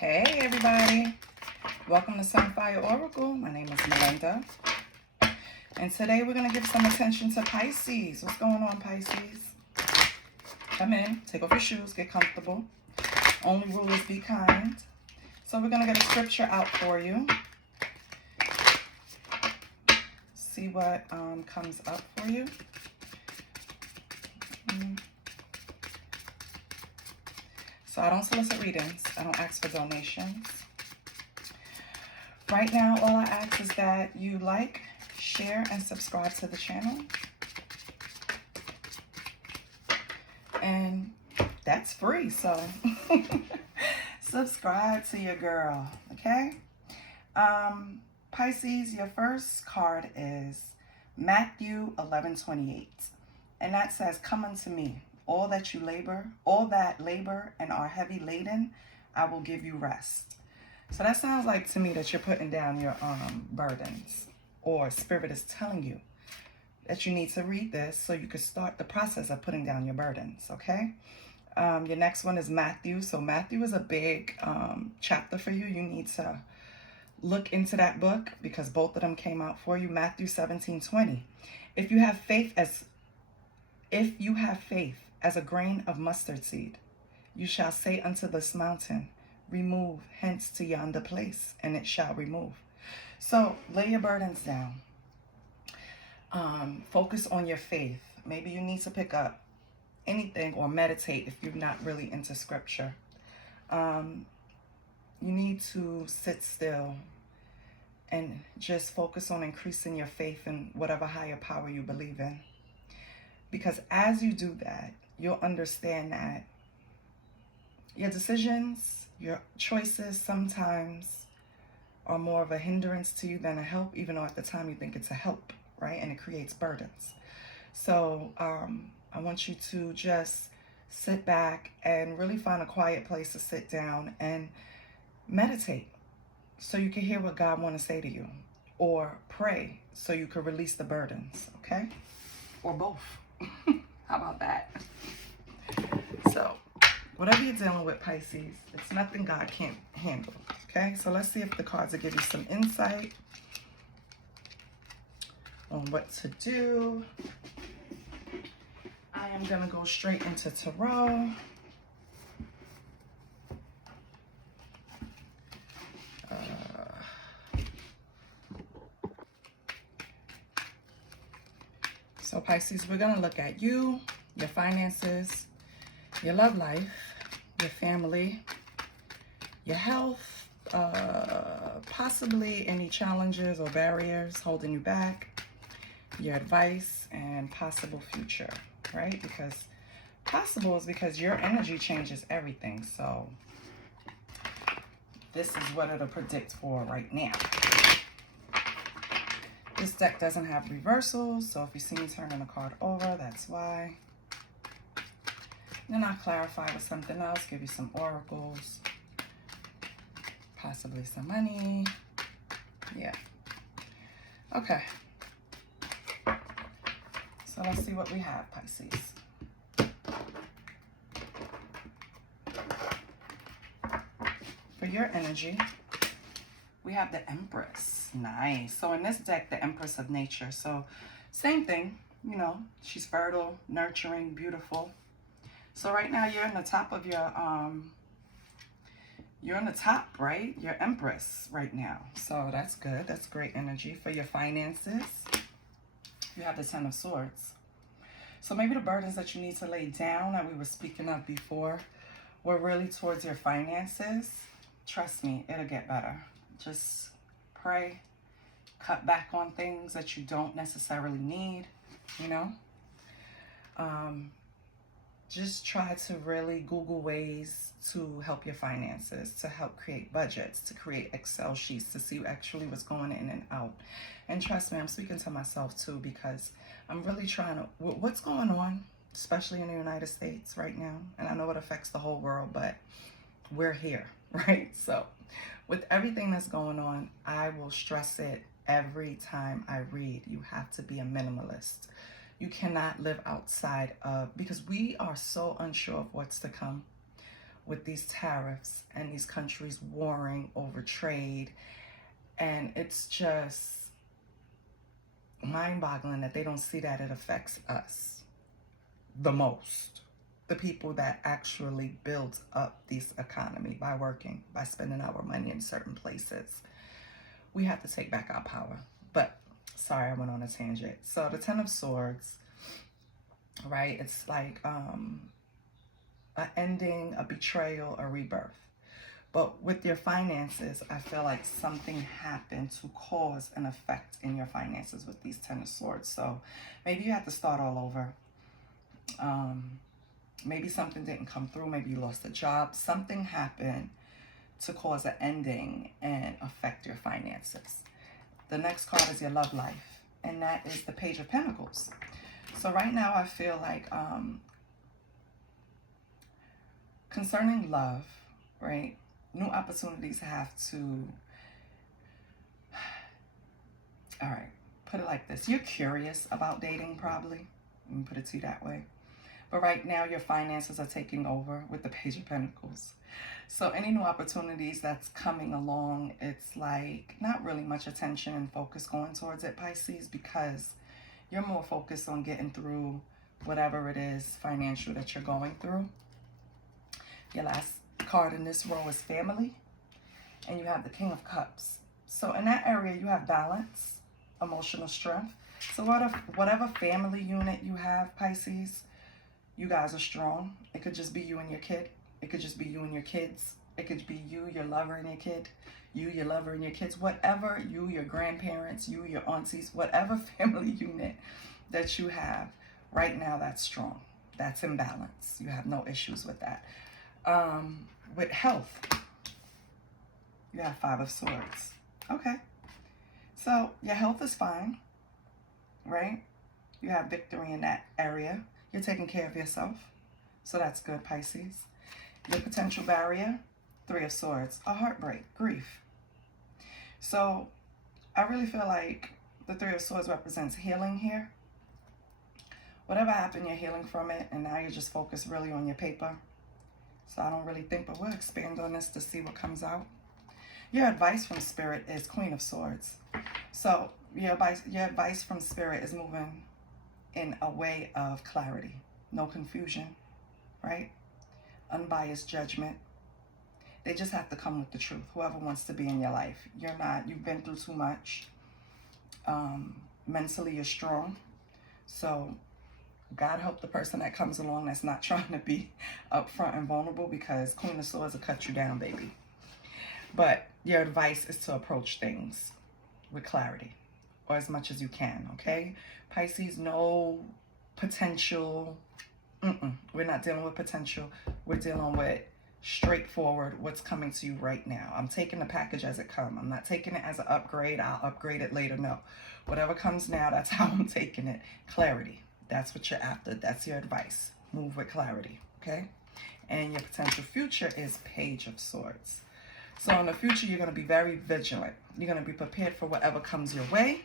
Hey everybody, welcome to Sunfire Oracle. My name is Melinda, and today we're going to give some attention to Pisces. What's going on, Pisces? Come in, take off your shoes, get comfortable. Only rule is be kind. So we're going to get a scripture out for you. See what comes up for you. So I don't solicit readings. I don't ask for donations. Right now, all I ask is that you like, share, and subscribe to the channel. And that's free, so subscribe to your girl, okay? Pisces, your first card is Matthew 11:28. And that says, "Come unto me, all that labor and are heavy laden, I will give you rest." So that sounds like to me that you're putting down your burdens, or Spirit is telling you that you need to read this so you can start the process of putting down your burdens, okay? Your next one is Matthew. So Matthew is a big chapter for you. You need to look into that book because both of them came out for you. Matthew 17:20. If you have faith as a grain of mustard seed, you shall say unto this mountain, remove hence to yonder place, and it shall remove. So lay your burdens down. Focus on your faith. Maybe you need to pick up anything or meditate if you're not really into scripture. You need to sit still and just focus on increasing your faith in whatever higher power you believe in. Because as you do that, you'll understand that your decisions, your choices sometimes are more of a hindrance to you than a help, even though at the time you think it's a help, right? And it creates burdens. So I want you to just sit back and really find a quiet place to sit down and meditate so you can hear what God wants to say to you, or pray so you can release the burdens, okay? Or both. How about that? So whatever you're dealing with, Pisces, it's nothing God can't handle, okay? So let's see if the cards will give you some insight on what to do. I am going to go straight into tarot. So Pisces, we're going to look at you, your finances, your love life, your family, your health, possibly any challenges or barriers holding you back, your advice, and possible future, right? Because possible is because your energy changes everything. So this is what it'll predict for right now. This deck doesn't have reversals, so if you see me turning a card over, that's why. Then I'll clarify with something else, give you some oracles, possibly some money. Yeah. Okay. So let's see what we have, Pisces. For your energy, we have the Empress. Nice. So in this deck, the Empress of Nature. So same thing, you know, she's fertile, nurturing, beautiful. So right now you're in the top of your, you're in the top, right? Your Empress right now. So that's good. That's great energy. For your finances, you have the Ten of Swords. So maybe the burdens that you need to lay down that we were speaking of before were really towards your finances. Trust me, it'll get better. Just pray, cut back on things that you don't necessarily need, you know. Just try to really Google ways to help your finances, to help create budgets, to create Excel sheets, to see actually what's going in and out. And trust me, I'm speaking to myself too, because I'm really trying to, what's going on, especially in the United States right now. And I know it affects the whole world, but we're here, right? So with everything that's going on, I will stress it every time I read. You have to be a minimalist. You cannot live outside of, because we are so unsure of what's to come. with these tariffs and these countries warring over trade. And it's just mind-boggling that they don't see that it affects us the most. The people that actually built up this economy by working, by spending our money in certain places. We have to take back our power. But, sorry, I went on a tangent. So the Ten of Swords, right? It's like an ending, a betrayal, a rebirth. But with your finances, I feel like something happened to cause an effect in your finances with these Ten of Swords. So maybe you have to start all over. Maybe something didn't come through. Maybe you lost a job. Something happened to cause an ending and affect your finances. The next card is your love life, and that is the Page of Pentacles. So right now I feel like concerning love, right? New opportunities have to, all right, put it like this. You're curious about dating probably. Let me put it to you that way. But right now your finances are taking over with the Page of Pentacles. So any new opportunities that's coming along, it's like not really much attention and focus going towards it, Pisces, because you're more focused on getting through whatever it is financial that you're going through. Your last card in this row is family, and you have the King of Cups. So in that area you have balance, emotional strength. So whatever family unit you have, Pisces, you guys are strong. It could just be you and your kid. It could just be you and your kids. It could be you, your lover, and your kid. You, your lover, and your kids. Whatever, you, your grandparents, you, your aunties, whatever family unit that you have right now, that's strong. That's in balance. You have no issues with that. With health, you have Five of Swords. Okay. So your health is fine, right? You have victory in that area. You're taking care of yourself. So that's good, Pisces. Your potential barrier, Three of Swords, a heartbreak, grief. So I really feel like the Three of Swords represents healing here. Whatever happened, you're healing from it, and now you're just focused really on your paper. So I don't really think, but we'll expand on this to see what comes out. Your advice from Spirit is Queen of Swords. So your advice from Spirit is moving in a way of clarity, no confusion, right? Unbiased judgment. They just have to come with the truth. Whoever wants to be in your life, you've been through too much. Mentally, you're strong. So God help the person that comes along that's not trying to be upfront and vulnerable, because Queen of Swords will cut you down, baby. But your advice is to approach things with clarity, or as much as you can, okay? Pisces, no potential. We're not dealing with potential. We're dealing with straightforward what's coming to you right now. I'm taking the package as it comes. I'm not taking it as an upgrade. I'll upgrade it later. No. Whatever comes now, that's how I'm taking it. Clarity. That's what you're after. That's your advice. Move with clarity, okay? And your potential future is Page of Swords. So in the future, you're going to be very vigilant. You're going to be prepared for whatever comes your way.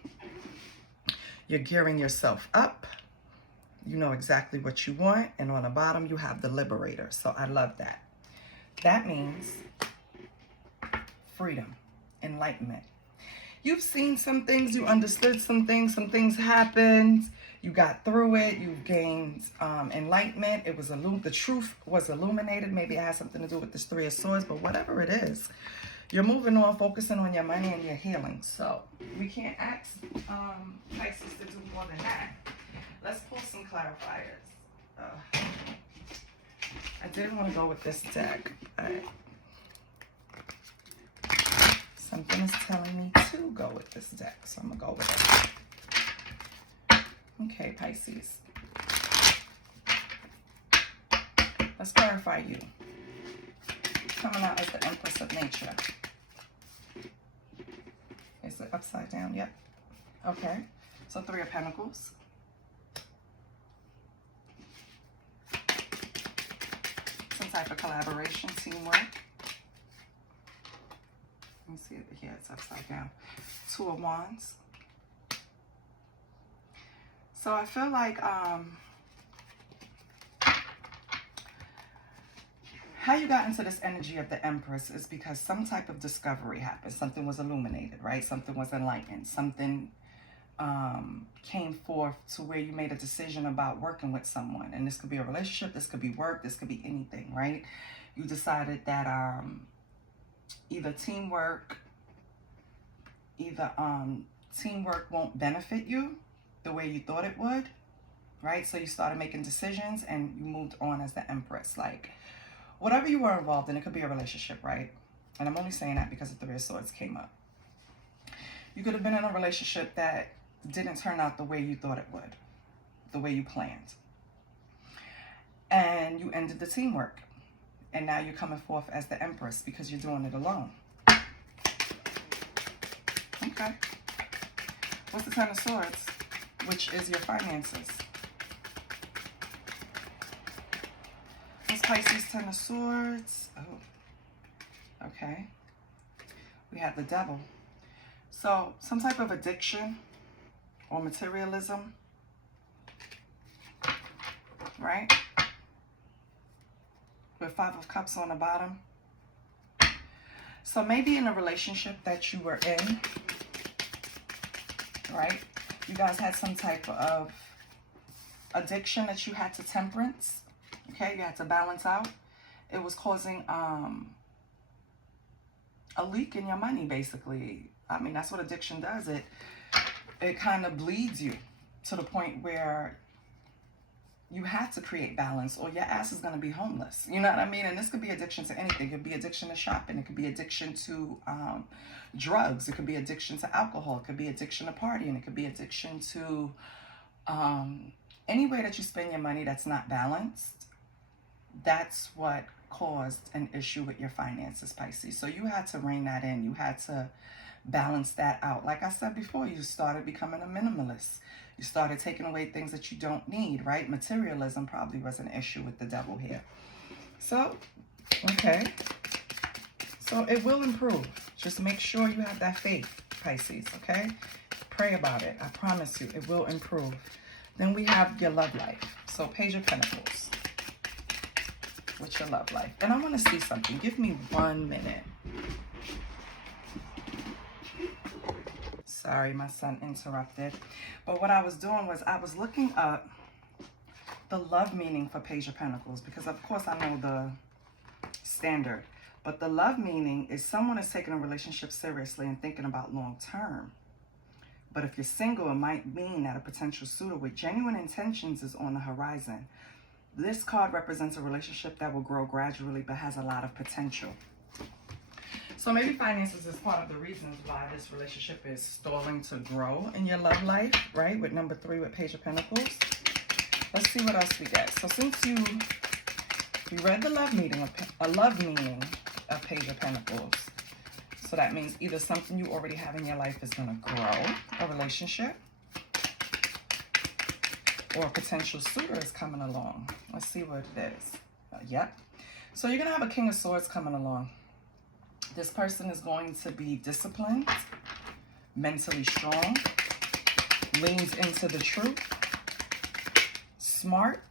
You're gearing yourself up. You know exactly what you want. And on the bottom, you have the Liberator. So I love that. That means freedom, enlightenment. You've seen some things, you understood some things happened, you got through it, you gained enlightenment. It was the truth was illuminated. Maybe it has something to do with this Three of Swords, but whatever it is, you're moving on, focusing on your money and your healing. So we can't ask Pisces to do more than that. Let's pull some clarifiers. I did want to go with this deck, but something is telling me to go with this deck, so I'm going to go with it. Okay, Pisces. Let's clarify you. Coming out as the Empress of Nature. Is it upside down? Yep. Okay. So Three of Pentacles. Some type of collaboration, teamwork. Let me see it here. It's upside down. Two of Wands. So I feel like How you got into this energy of the Empress is because some type of discovery happened. Something was illuminated, right? Something was enlightened. Something came forth to where you made a decision about working with someone. And this could be a relationship, this could be work, this could be anything, right? You decided that either teamwork won't benefit you the way you thought it would, right? So you started making decisions and you moved on as the Empress. Like, whatever you were involved in, it could be a relationship, right? And I'm only saying that because the Three of Swords came up. You could have been in a relationship that didn't turn out the way you thought it would, the way you planned. And you ended the teamwork. And now you're coming forth as the Empress because you're doing it alone. Okay. What's the Ten of Swords? Which is your finances. What's Pisces Ten of Swords? Oh, okay. We have the Devil. So some type of addiction or materialism, right? With Five of Cups on the bottom. So maybe in a relationship that you were in, right? You guys had some type of addiction that you had to temperance. Okay, you had to balance out. It was causing a leak in your money, basically. I mean, that's what addiction does. It kind of bleeds you to the point where you have to create balance or your ass is going to be homeless. You know what I mean? And this could be addiction to anything. It could be addiction to shopping. It could be addiction to drugs. It could be addiction to alcohol. It could be addiction to partying. It could be addiction to any way that you spend your money that's not balanced. That's what caused an issue with your finances, Pisces. So you had to rein that in. You had to balance that out. Like I said before, you started becoming a minimalist. You started taking away things that you don't need, right? Materialism probably was an issue with the Devil here. So, okay. So it will improve. Just make sure you have that faith, Pisces, okay? Pray about it. I promise you, it will improve. Then we have your love life. So Page of Pentacles. What's your love life? And I want to see something. Give me 1 minute. Sorry, my son interrupted. But what I was doing was I was looking up the love meaning for Page of Pentacles because, of course, I know the standard. But the love meaning is someone is taking a relationship seriously and thinking about long term. But if you're single, it might mean that a potential suitor with genuine intentions is on the horizon. This card represents a relationship that will grow gradually but has a lot of potential. So maybe finances is part of the reasons why this relationship is stalling to grow in your love life, right? With number 3 with Page of Pentacles. Let's see what else we get. So since we read the love meaning of Page of Pentacles. So that means either something you already have in your life is going to grow, a relationship, or a potential suitor is coming along. Let's see what it is. Yep. So you're going to have a King of Swords coming along. This person is going to be disciplined, mentally strong, leans into the truth, smart,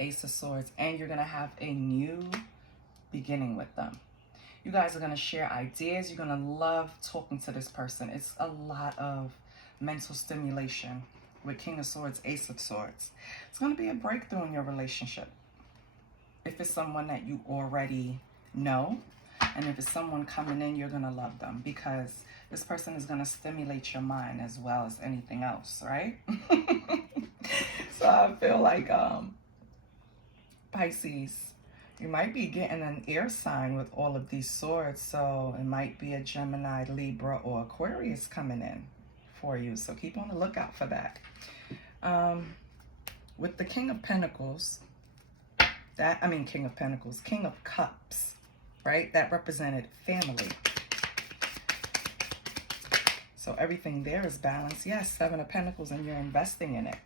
Ace of Swords, and you're going to have a new beginning with them. You guys are going to share ideas. You're going to love talking to this person. It's a lot of mental stimulation with King of Swords, Ace of Swords. It's going to be a breakthrough in your relationship. If it's someone that you already know, and if it's someone coming in, you're going to love them because this person is going to stimulate your mind as well as anything else, right? So I feel like Pisces, you might be getting an air sign with all of these swords. So it might be a Gemini, Libra, or Aquarius coming in for you. So keep on the lookout for that. With the King of Pentacles, King of Cups, right? That represented family. So everything there is balanced. Yes, 7 of Pentacles, and you're investing in it.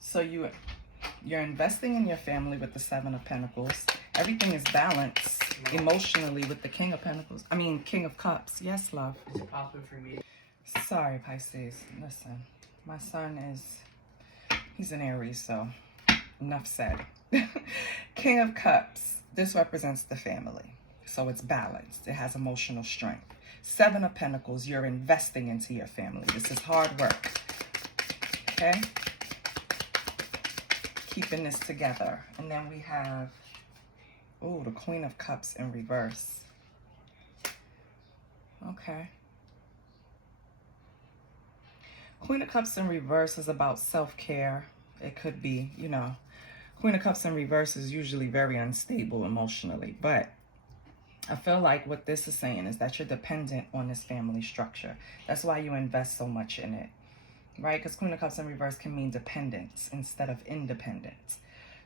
So you're investing in your family with the 7 of Pentacles. Everything is balanced emotionally with the King of Pentacles. King of Cups. Yes, love. Is it possible for me? Sorry, Pisces. Listen, my son he's an Aries, so enough said. King of Cups. This represents the family. So it's balanced. It has emotional strength. Seven of Pentacles. You're investing into your family. This is hard work. Okay? Keeping this together. And then we have, oh, the Queen of Cups in reverse. Okay. Queen of Cups in reverse is about self-care. It could be, you know, Queen of Cups in reverse is usually very unstable emotionally. But I feel like what this is saying is that you're dependent on this family structure. That's why you invest so much in it, right? Because Queen of Cups in reverse can mean dependence instead of independence.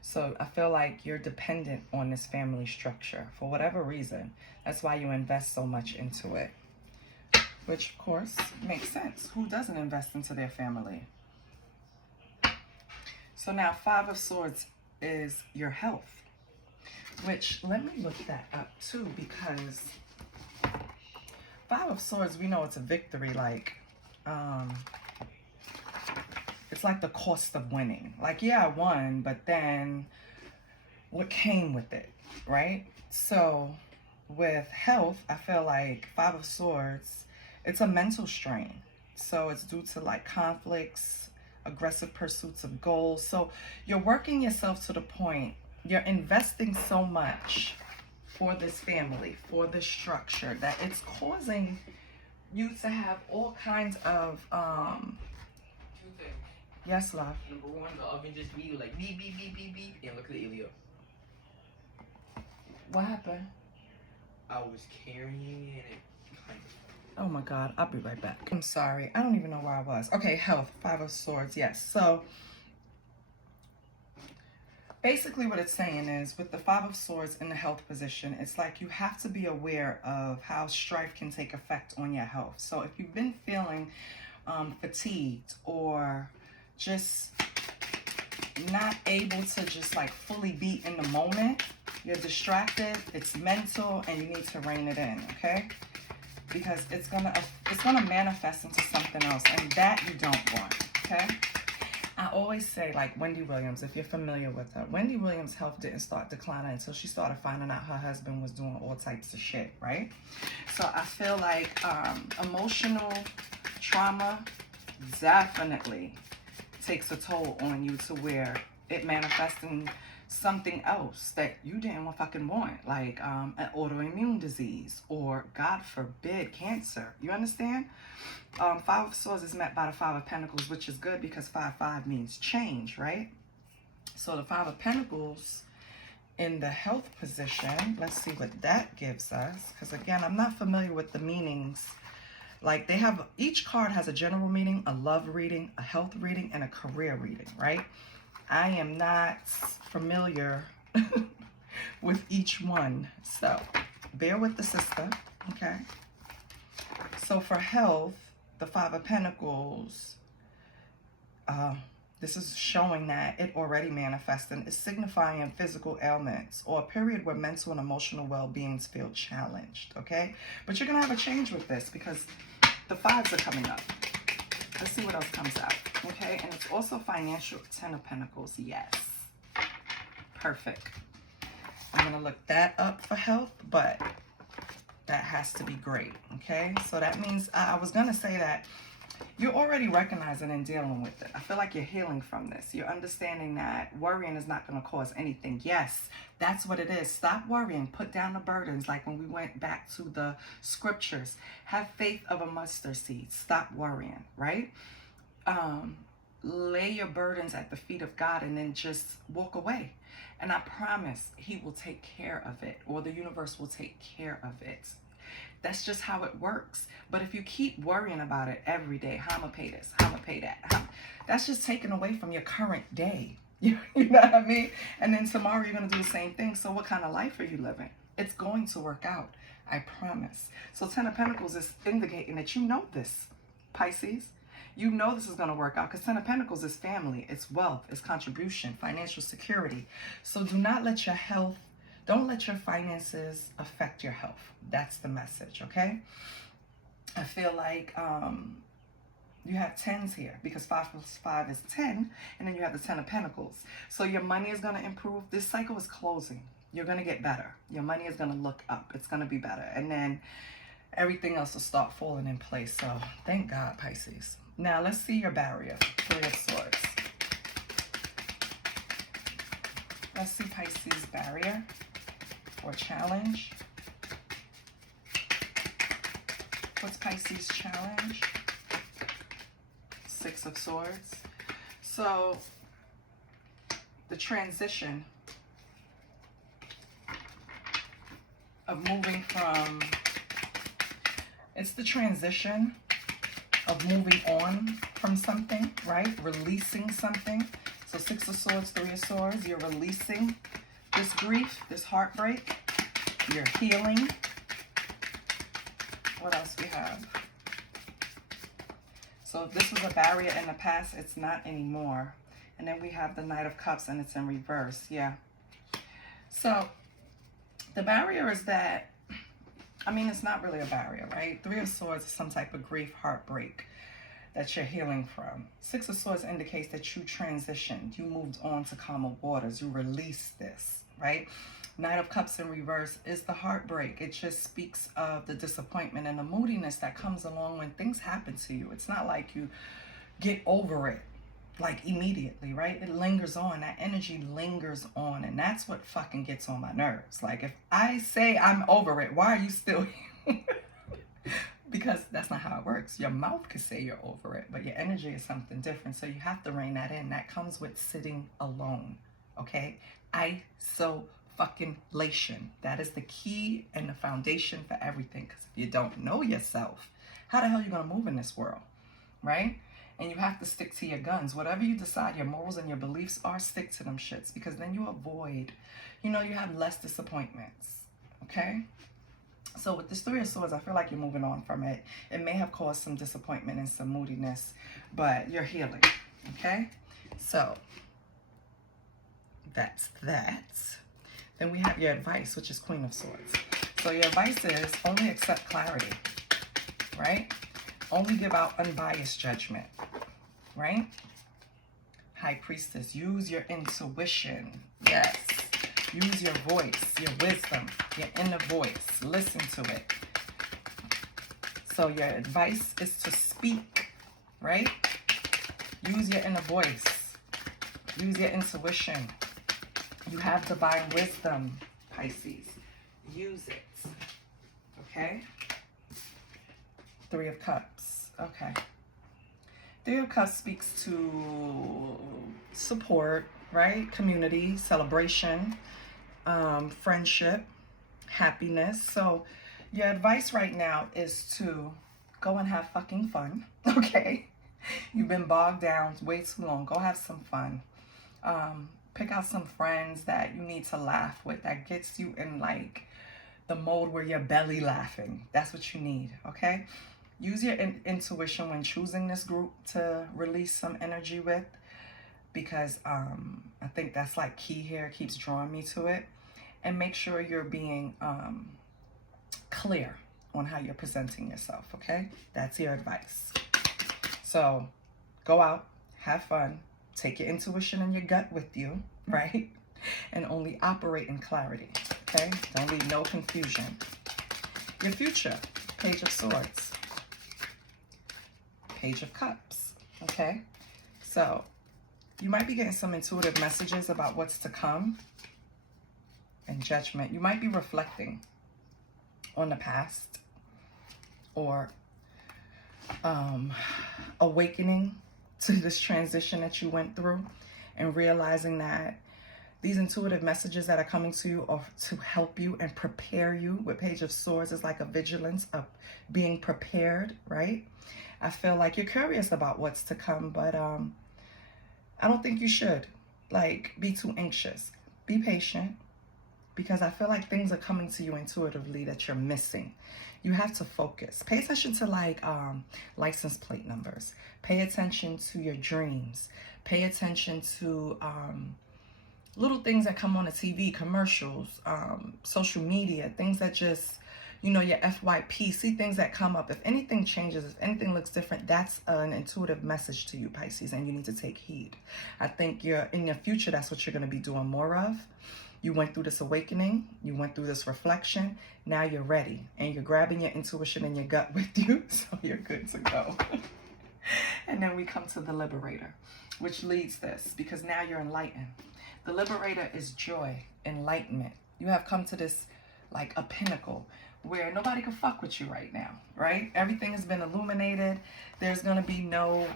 So I feel like you're dependent on this family structure for whatever reason. That's why you invest so much into it. Which, of course, makes sense. Who doesn't invest into their family? So now, Five of Swords is your health. Which, let me look that up, too, because Five of Swords, we know it's a victory. Like, it's like the cost of winning. Like, yeah, I won, but then what came with it, right? So, with health, I feel like Five of Swords, it's a mental strain. So it's due to like conflicts, aggressive pursuits of goals. So you're working yourself to the point, you're investing so much for this family, for this structure, that it's causing you to have all kinds of, Two things. Yes, love. Number one, the oven just beep like beep, beep, beep, beep, beep, and look at the alien. What happened? I was carrying it and it kind of... Oh my God, I'll be right back. I'm sorry, I don't even know where I was. Okay, health, Five of Swords, yes. So basically what it's saying is with the Five of Swords in the health position, it's like you have to be aware of how strife can take effect on your health. So if you've been feeling fatigued or just not able to just like fully be in the moment, you're distracted, it's mental, and you need to rein it in, okay? Because it's gonna manifest into something else, and that you don't want, okay? I always say, like Wendy Williams, if you're familiar with her, Wendy Williams' health didn't start declining until she started finding out her husband was doing all types of shit, right? So I feel like emotional trauma definitely takes a toll on you to where it manifests in something else that you didn't fucking want, like an autoimmune disease or, God forbid, cancer. You understand? Five of Swords is met by the Five of Pentacles, which is good because 5-5 means change, right? So the Five of Pentacles in the health position, let's see what that gives us. Because again, I'm not familiar with the meanings. Like they have, each card has a general meaning, a love reading, a health reading, and a career reading, right? I am not familiar with each one, so bear with the sister, okay? So for health, the Five of Pentacles, this is showing that it already manifested. It's signifying physical ailments or a period where mental and emotional well-beings feel challenged, okay? But you're going to have a change with this because the fives are coming up. Let's see what else comes out, okay? And it's also financial. 10 of Pentacles, yes. Perfect. I'm going to look that up for health, but that has to be great, okay? So that means I was going to say that you're already recognizing and dealing with it. I feel like you're healing from this. You're understanding that worrying is not going to cause anything. Yes, that's what it is. Stop worrying. Put down the burdens. Like when we went back to the scriptures. Have faith of a mustard seed. Stop worrying, right? Lay your burdens at the feet of God and then just walk away. And I promise he will take care of it, or the universe will take care of it. That's just how it works. But if you keep worrying about it every day, how I'm going to pay this, how I'm going to pay that, that's just taken away from your current day. You know what I mean? And then tomorrow you're going to do the same thing. So what kind of life are you living? It's going to work out. I promise. So 10 of Pentacles is indicating that you know this, Pisces. You know this is going to work out because 10 of Pentacles is family, it's wealth, it's contribution, financial security. So do not let your health, don't let your finances affect your health. That's the message, okay? I feel like You have 10s here because 5 plus 5 is 10, and then you have the 10 of Pentacles. So your money is going to improve. This cycle is closing. You're going to get better. Your money is going to look up. It's going to be better. And then everything else will start falling in place. So thank God, Pisces. Now let's see your barrier. 3 of Swords. Let's see Pisces barrier or challenge. What's Pisces challenge? 6 of Swords. So the transition of moving from, it's the transition of moving on from something, right? Releasing something. So 6 of Swords, 3 of Swords, you're releasing this grief, this heartbreak. You're healing. What else we have? So if this was a barrier in the past, it's not anymore. And then we have the Knight of Cups, and it's in reverse. Yeah. So the barrier is that, I mean, it's not really a barrier, right? 3 of Swords is some type of grief, heartbreak that you're healing from. 6 of Swords indicates that you transitioned. You moved on to calmer waters. You released this, right? Knight of Cups in reverse is the heartbreak. It just speaks of the disappointment and the moodiness that comes along when things happen to you. It's not like you get over it like immediately, right? It lingers on. That energy lingers on, and that's what fucking gets on my nerves. Like, if I say I'm over it, why are you still here? Because that's not how it works. Your mouth could say you're over it, but your energy is something different. So you have to rein that in. That comes with sitting alone, okay? Isolation. That is the key and the foundation for everything. Because if you don't know yourself, how the hell are you going to move in this world, right? And you have to stick to your guns. Whatever you decide your morals and your beliefs are, stick to them shits. Because then you avoid, you have less disappointments, okay? So with this 3 of Swords, I feel like you're moving on from it. It may have caused some disappointment and some moodiness, but you're healing, okay? So that's that. Then we have your advice, which is Queen of Swords. So your advice is only accept clarity, right? Only give out unbiased judgment, right? High Priestess, use your intuition. Yes. Use your voice, your wisdom, your inner voice. Listen to it. So your advice is to speak, right? Use your inner voice. Use your intuition. You have divine wisdom, Pisces. Use it. Okay? 3 of Cups. Okay. 3 of Cups speaks to support, right? Community, celebration, friendship, happiness. So your advice right now is to go and have fucking fun, okay? You've been bogged down way too long. Go have some fun. Pick out some friends that you need to laugh with, that gets you in like the mode where you're belly laughing. That's what you need, okay? Use your intuition when choosing this group to release some energy with, because I think that's like key here. It keeps drawing me to it. And make sure you're being clear on how you're presenting yourself, okay? That's your advice. So go out, have fun, take your intuition and your gut with you, right? And only operate in clarity, okay? Don't leave no confusion. Your future, Page of Swords, Page of Cups, okay? So you might be getting some intuitive messages about what's to come, and Judgment. You might be reflecting on the past, or awakening to this transition that you went through, and realizing that these intuitive messages that are coming to you are to help you and prepare you. With Page of Swords is like a vigilance of being prepared, right? I feel like you're curious about what's to come, but I don't think you should like be too anxious. Be patient, because I feel like things are coming to you intuitively that you're missing. You have to focus. Pay attention to like license plate numbers. Pay attention to your dreams. Pay attention to little things that come on the TV, commercials, social media, things that just, you know, your FYP, see things that come up. If anything changes, if anything looks different, that's an intuitive message to you, Pisces, and you need to take heed. I think in your future, that's what you're going to be doing more of. You went through this awakening, you went through this reflection, now you're ready, and you're grabbing your intuition and your gut with you, so you're good to go. And then we come to the Liberator, which leads this, because now you're enlightened. The Liberator is joy, enlightenment. You have come to this, like a pinnacle, where nobody can fuck with you right now, right? Everything has been illuminated. There's going to be no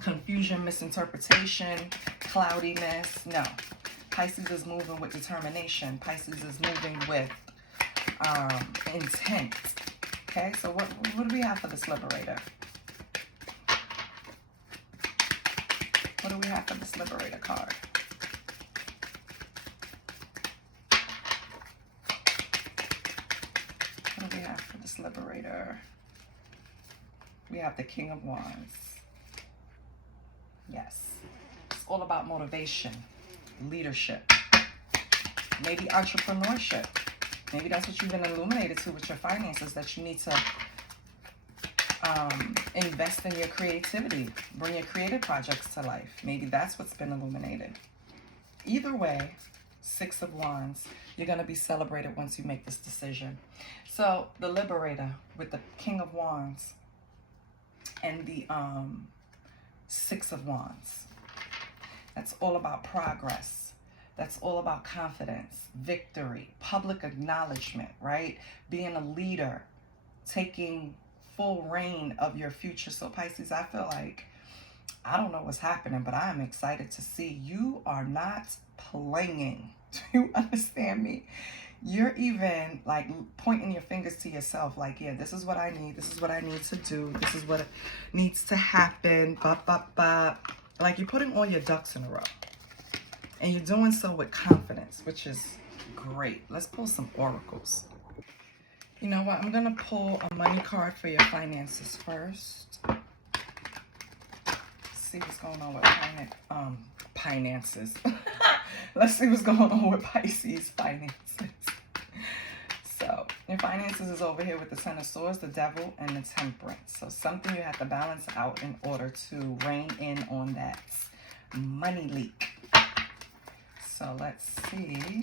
confusion, misinterpretation, cloudiness. No. Pisces is moving with determination. Pisces is moving with intent. Okay, so what do we have for this Liberator? What do we have for this Liberator card? What do we have for this Liberator? We have the King of Wands. Yes. It's all about motivation, leadership, maybe entrepreneurship. Maybe that's what you've been illuminated to with your finances, that you need to invest in your creativity, bring your creative projects to life. Maybe that's what's been illuminated. Either way, Six of Wands, you're going to be celebrated once you make this decision. So the Liberator with the King of Wands and the Six of Wands, that's all about progress. That's all about confidence, victory, public acknowledgement, right? Being a leader, taking full reign of your future. So Pisces, I feel like, I don't know what's happening, but I am excited to see you are not playing. Do you understand me? You're even like pointing your fingers to yourself, like, yeah, this is what I need. This is what I need to do. This is what needs to happen. Bop, bop, bop. Like, you're putting all your ducks in a row. And you're doing so with confidence, which is great. Let's pull some oracles. You know what? I'm going to pull a money card for your finances first. See what's going on with finances. Let's see what's going on with Pisces finances. So, your finances is over here with the Ten of Swords, the Devil, and the Temperance. So, something you have to balance out in order to rein in on that money leak. So let's see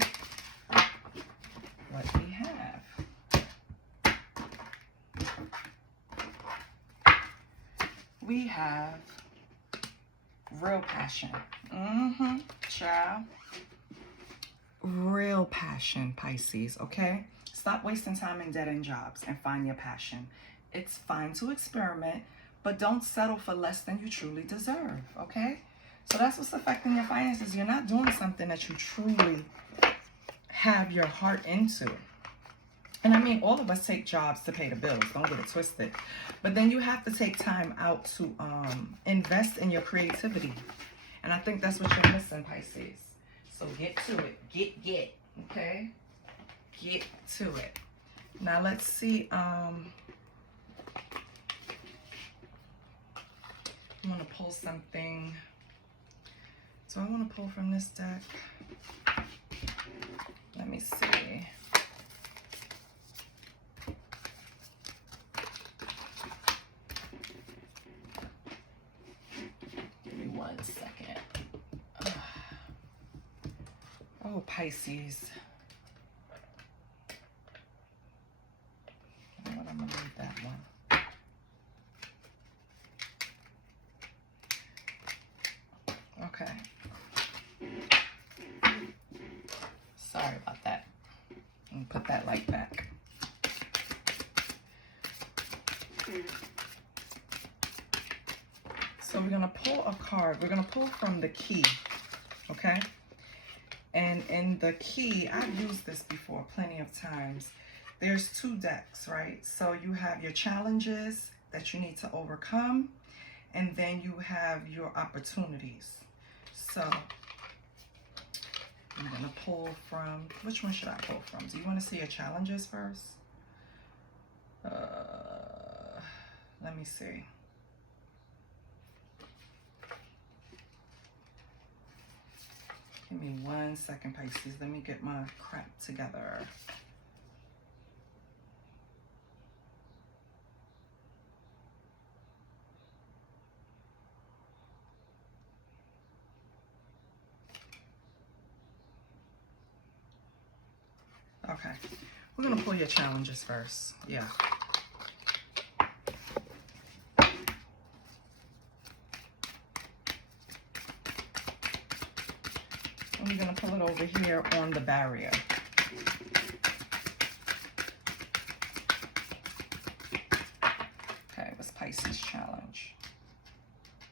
what we have. We have real passion. Child. Real passion, Pisces, okay? Stop wasting time in dead-end jobs and find your passion. It's fine to experiment, but don't settle for less than you truly deserve, okay? So that's what's affecting your finances. You're not doing something that you truly have your heart into. And I mean, all of us take jobs to pay the bills. Don't get it twisted. But then you have to take time out to invest in your creativity. And I think that's what you're missing, Pisces. So get to it. Get. Okay? Get to it. Now let's see. I want to pull something. So I want to pull from this deck. Let me see. Give me 1 second. Oh, Pisces. You know what? I'm going to leave that one. Okay. Sorry about that. I'm gonna put that light back. So we're gonna pull a card. We're gonna pull from the key, okay? And in the key, I've used this before plenty of times. There's 2 decks, right? So you have your challenges that you need to overcome, and then you have your opportunities. So I'm going to pull from, which one should I pull from? Do you want to see your challenges first? Let me see. Give me 1 second, Pisces. Let me get my crap together. Okay. We're going to pull your challenges first. Yeah. And we're going to pull it over here on the barrier. Okay, it was Pisces challenge.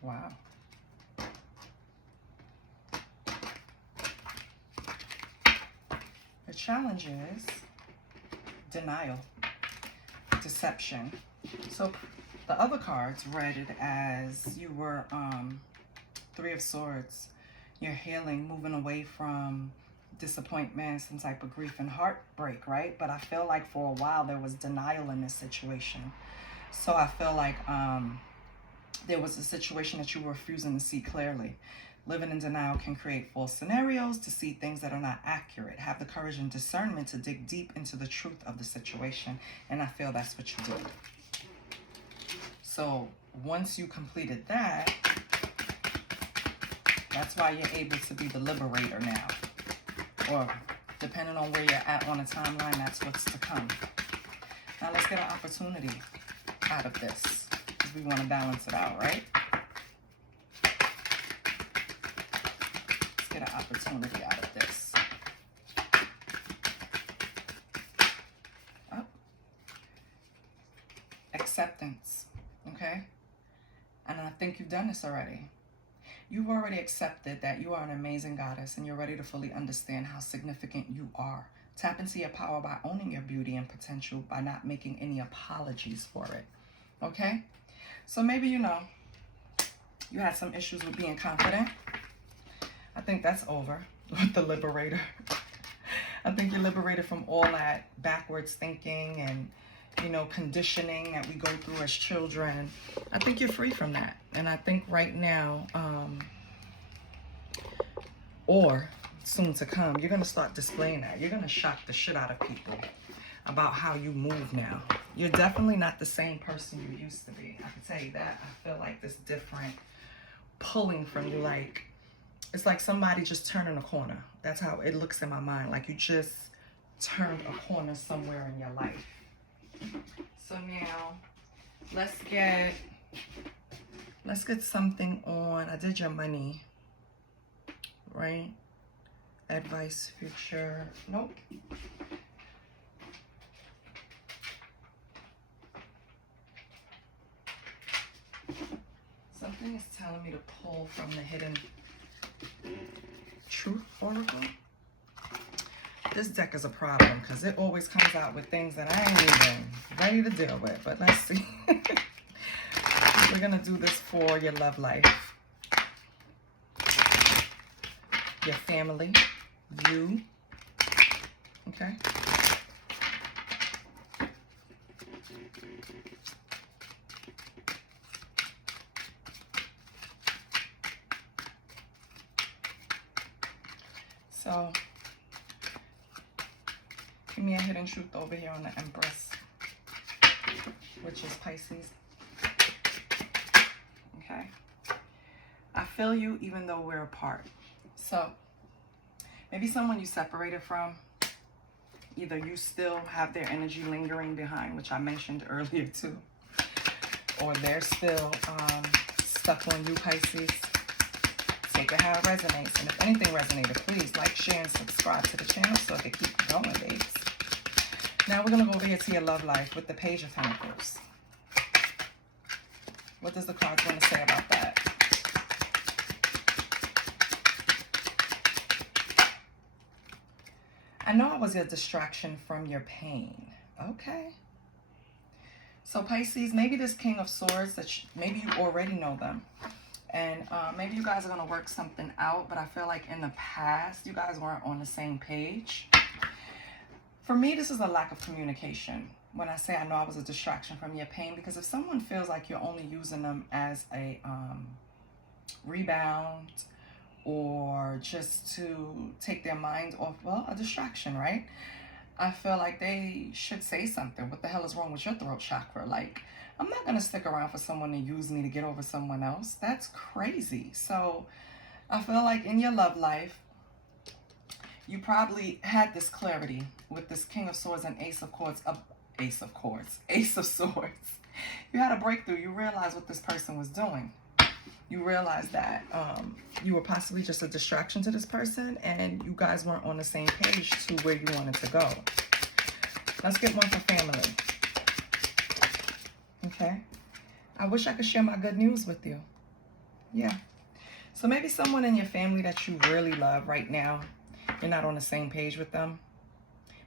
Wow. The challenge is denial, deception. So the other cards read it as you were Three of Swords. You're healing, moving away from disappointment, some type of grief and heartbreak, right? But I feel like for a while there was denial in this situation. So I feel like there was a situation that you were refusing to see clearly. Living in denial can create false scenarios, to see things that are not accurate. Have the courage and discernment to dig deep into the truth of the situation. And I feel that's what you did. So once you completed that, that's why you're able to be the liberator now. Or depending on where you're at on the timeline, that's what's to come. Now let's get an opportunity out of this, because we want to balance it out, right? Let's get an opportunity out of this. Oh. Acceptance, okay? And I think you've done this already. You've already accepted that you are an amazing goddess, and you're ready to fully understand how significant you are. Tap into your power by owning your beauty and potential, by not making any apologies for it. Okay? So maybe you had some issues with being confident. I think that's over with the liberator. I think you're liberated from all that backwards thinking and, conditioning that we go through as children. I think you're free from that. And I think right now, or soon to come, you're going to start displaying that. You're going to shock the shit out of people about how you move now. You're definitely not the same person you used to be. I can tell you that. I feel like this different pulling from you, like it's like somebody just turning a corner. That's how it looks in my mind. Like you just turned a corner somewhere in your life. So now let's get something on. I did your money, right? Advice, future. Nope. Something is telling me to pull from the Hidden Truth Oracle. This deck is a problem because it always comes out with things that I ain't even ready to deal with. But let's see. We're going to do this for your love life, your family, you. Okay. So, give me a hidden truth over here on the Empress, which is Pisces. Okay. I feel you even though we're apart. So, maybe someone you separated from, either you still have their energy lingering behind, which I mentioned earlier too, or they're still stuck on you, Pisces. Take it how it resonates. And if anything resonated, please like, share, and subscribe to the channel so it can keep going, babes. Now we're going to go over here to your love life with the Page of Pentacles. What does the cards want to say about that? I know I was a distraction from your pain. Okay. So Pisces, maybe this King of Swords, maybe you already know them. And maybe you guys are going to work something out, but I feel like in the past, you guys weren't on the same page. For me, this is a lack of communication. When I say I know I was a distraction from your pain, because if someone feels like you're only using them as a rebound or just to take their mind off, well, a distraction, right? I feel like they should say something. What the hell is wrong with your throat chakra? Like, I'm not going to stick around for someone to use me to get over someone else. That's crazy. So I feel like in your love life, you probably had this clarity with this King of Swords and Ace of Swords. You had a breakthrough. You realized what this person was doing. You realized that you were possibly just a distraction to this person, and you guys weren't on the same page to where you wanted to go. Let's get one for family. Okay. I wish I could share my good news with you. Yeah. So maybe someone in your family that you really love right now, you're not on the same page with them.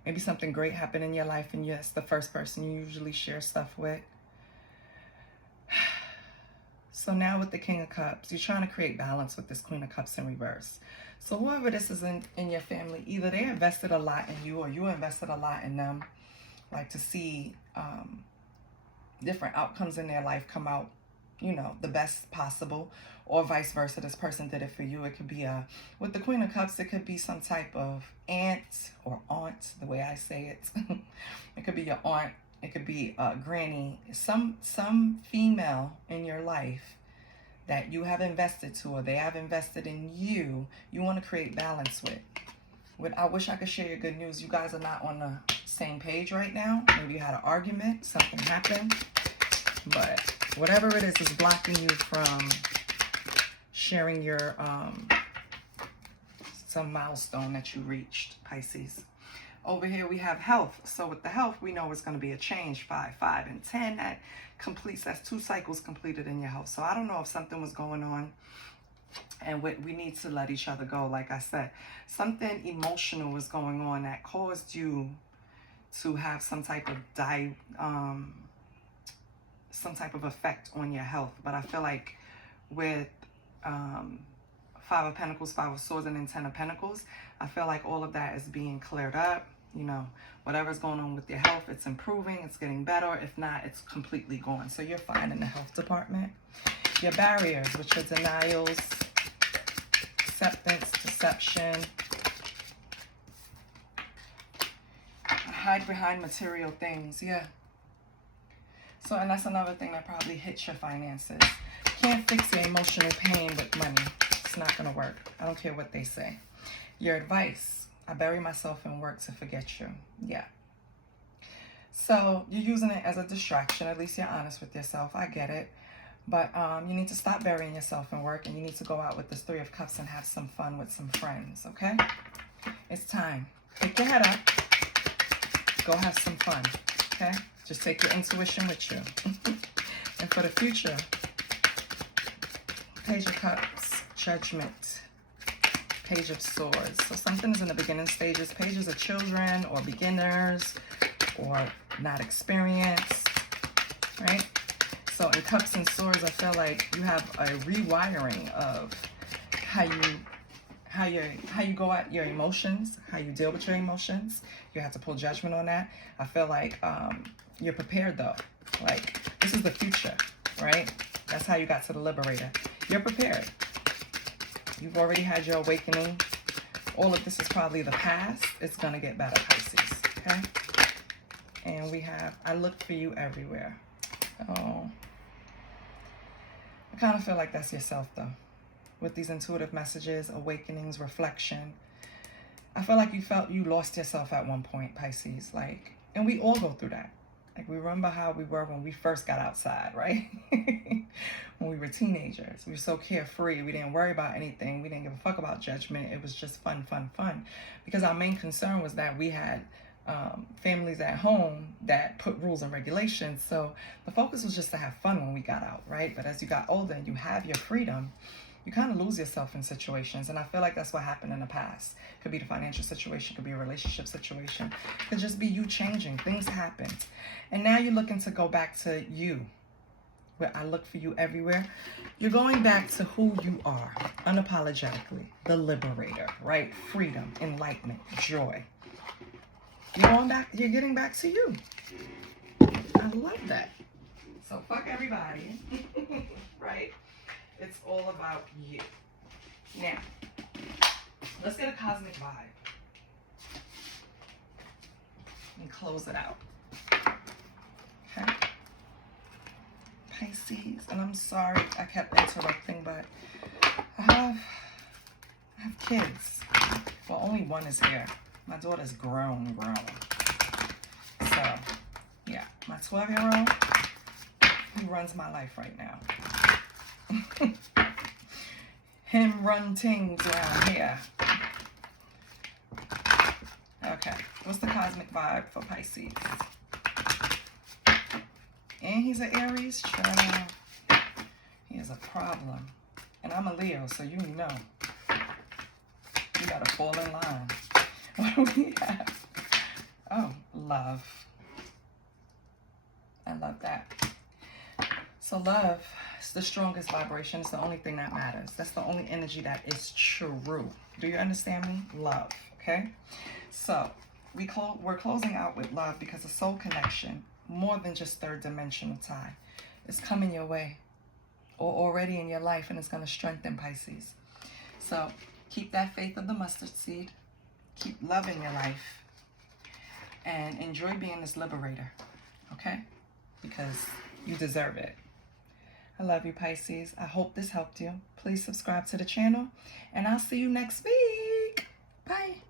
Maybe something great happened in your life and yes, the first person you usually share stuff with. So now with the King of Cups, you're trying to create balance with this Queen of Cups in reverse. So whoever this is in your family, either they invested a lot in you or you invested a lot in them. Like to see different outcomes in their life come out, you know, the best possible, or vice versa. This person did it for you. It could be with the Queen of Cups, it could be some type of aunt or aunt, the way I say it. It could be your aunt. It could be a granny, some female in your life that you have invested to, or they have invested in you. You want to create balance with. I wish I could share your good news. You guys are not on the same page right now. Maybe you had an argument, something happened, but whatever it is blocking you from sharing your some milestone that you reached, Pisces. Over here we have health. So with the health, we know it's going to be a change. 5, 5, and 10. That completes. That's 2 cycles completed in your health. So I don't know if something was going on, and we need to let each other go. Like I said, something emotional was going on that caused you to have some type of effect on your health. But I feel like with 5 of Pentacles, 5 of Swords, and then 10 of Pentacles, I feel like all of that is being cleared up. You know, whatever's going on with your health, it's improving, it's getting better. If not, it's completely gone. So you're fine in the health department. Your barriers, which are denials, acceptance, deception, hide behind material things. Yeah. So, and that's another thing that probably hits your finances. Can't fix your emotional pain with money. It's not going to work. I don't care what they say. Your advice. I bury myself in work to forget you. Yeah. So you're using it as a distraction. At least you're honest with yourself. I get it. But you need to stop burying yourself in work, and you need to go out with this 3 of Cups and have some fun with some friends, okay? It's time. Pick your head up. Go have some fun, okay? Just take your intuition with you. And for the future, Page of Cups, Judgment, Page of Swords. So something is in the beginning stages. Pages of children or beginners or not experienced, right? So in Cups and Swords, I feel like you have a rewiring of how you go at your emotions, how you deal with your emotions. You have to pull judgment on that. I feel like you're prepared though. Like this is the future, right? That's how you got to the Liberator. You're prepared. You've already had your awakening. All of this is probably the past. It's going to get better, Pisces. Okay? And we have, I look for you everywhere. Oh. I kind of feel like that's yourself, though. With these intuitive messages, awakenings, reflection. I feel like you felt you lost yourself at one point, Pisces. Like, and we all go through that. Like, we remember how we were when we first got outside, right? When we were teenagers. We were so carefree. We didn't worry about anything. We didn't give a fuck about judgment. It was just fun, fun, fun. Because our main concern was that we had families at home that put rules and regulations. So the focus was just to have fun when we got out, right? But as you got older and you have your freedom, you kind of lose yourself in situations. And I feel like that's what happened in the past. Could be the financial situation, could be a relationship situation. Could just be you changing. Things happened. And now you're looking to go back to you. Where I look for you everywhere. You're going back to who you are. Unapologetically. The Liberator, right? Freedom, enlightenment, joy. You're going back. You're getting back to you. I love that. So fuck everybody. Right? It's all about you. Now, let's get a cosmic vibe. And close it out. Okay? Pisces. And I'm sorry I kept interrupting, but I have kids. Well, only one is here. My daughter's grown. So, yeah, my 12-year-old, he runs my life right now. Him run things around here. Okay, what's the cosmic vibe for Pisces? And he's an Aries, child. He has a problem. And I'm a Leo, so you know. You gotta fall in line. What do we have? Oh, love. I love that. So love is the strongest vibration. It's the only thing that matters. That's the only energy that is true. Do you understand me? Love, okay? So we're closing out with love because a soul connection, more than just third dimensional tie, is coming your way or already in your life, and it's going to strengthen Pisces. So keep that faith of the mustard seed. Keep loving your life and enjoy being this liberator, okay? Because you deserve it. I love you, Pisces. I hope this helped you. Please subscribe to the channel, and I'll see you next week. Bye.